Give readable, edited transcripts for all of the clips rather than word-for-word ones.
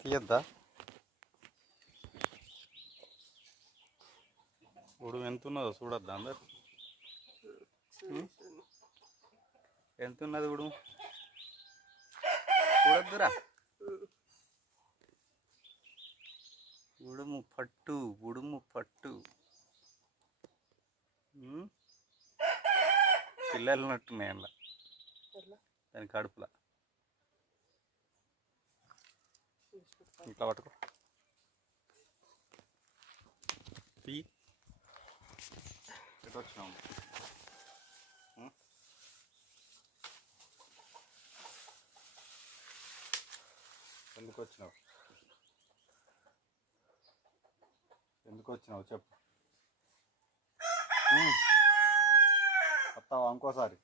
తీయద్దా ఉడుము ఎంత ఉన్నదో చూడొద్దా అందరు ఎంత ఉన్నది ఉడుము చూడొద్దురా ఉడుము పట్టు పిల్లలు ఉన్నట్టున్నాయి అందులో దాని కడుపులా ఇట్లా పట్టుకో ఎటు వచ్చినాము ఎందుకు వచ్చినావు చెప్పు వస్తావా ఇంకోసారి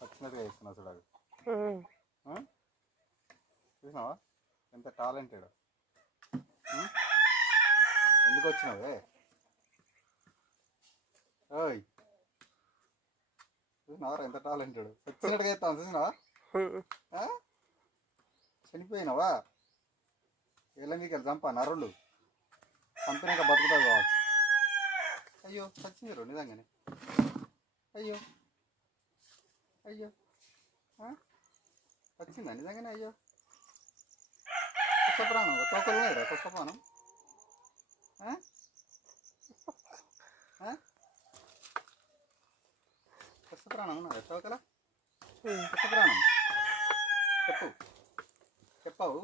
వచ్చినట్టుగా చేస్తున్నా చూడాలి చూసినావా ఎంత టాలెంటెడ్ ఎందుకు వచ్చినావే ఓయ్ చూసినావా ఎంత టాలెంటెడ్ వచ్చినట్టుగా చేస్తాను చూసినావా చనిపోయినావా ఎల్లంగికి చంపా నరుళ్ళు చంపినాక బతుకుతావు కావచ్చు అయ్యో చచ్చినారు నిజంగానే అయ్యో వచ్చిందా నిజంగానే అయ్యో కొత్త ప్రాణం తోకలు ఉన్నాయిరా కొత్త ప్రాణం కొత్త ప్రాణం ఉన్నదా తోకల కొత్త ప్రాణం చెప్పావు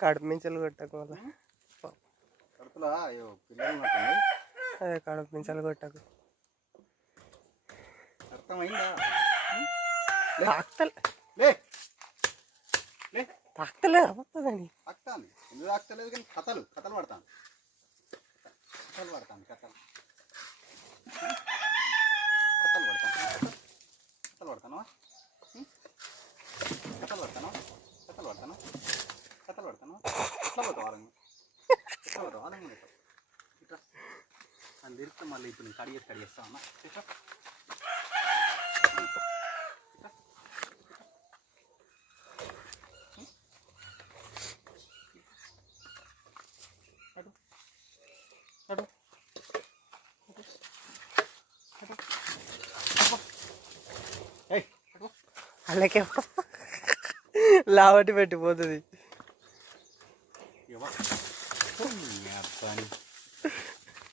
కడుపు మించలు కొట్టకు వల్ల కడుపులా అయ్యో పిల్లలు ఉన్నట్టుంది అదే కడుపు మించలు కొట్టకు అర్థమైందా తాకుతలేదు అవ్వదని తాకుతాను ఎందుకు తాకుతలేదు కానీ కథలు పడతాను కథలు పడతాను ఇట్లా అని తిరిగితే మళ్ళీ ఇప్పుడు నేను కడిగేస్తా అన్న అలాగే లావటి పెట్టిపోతుంది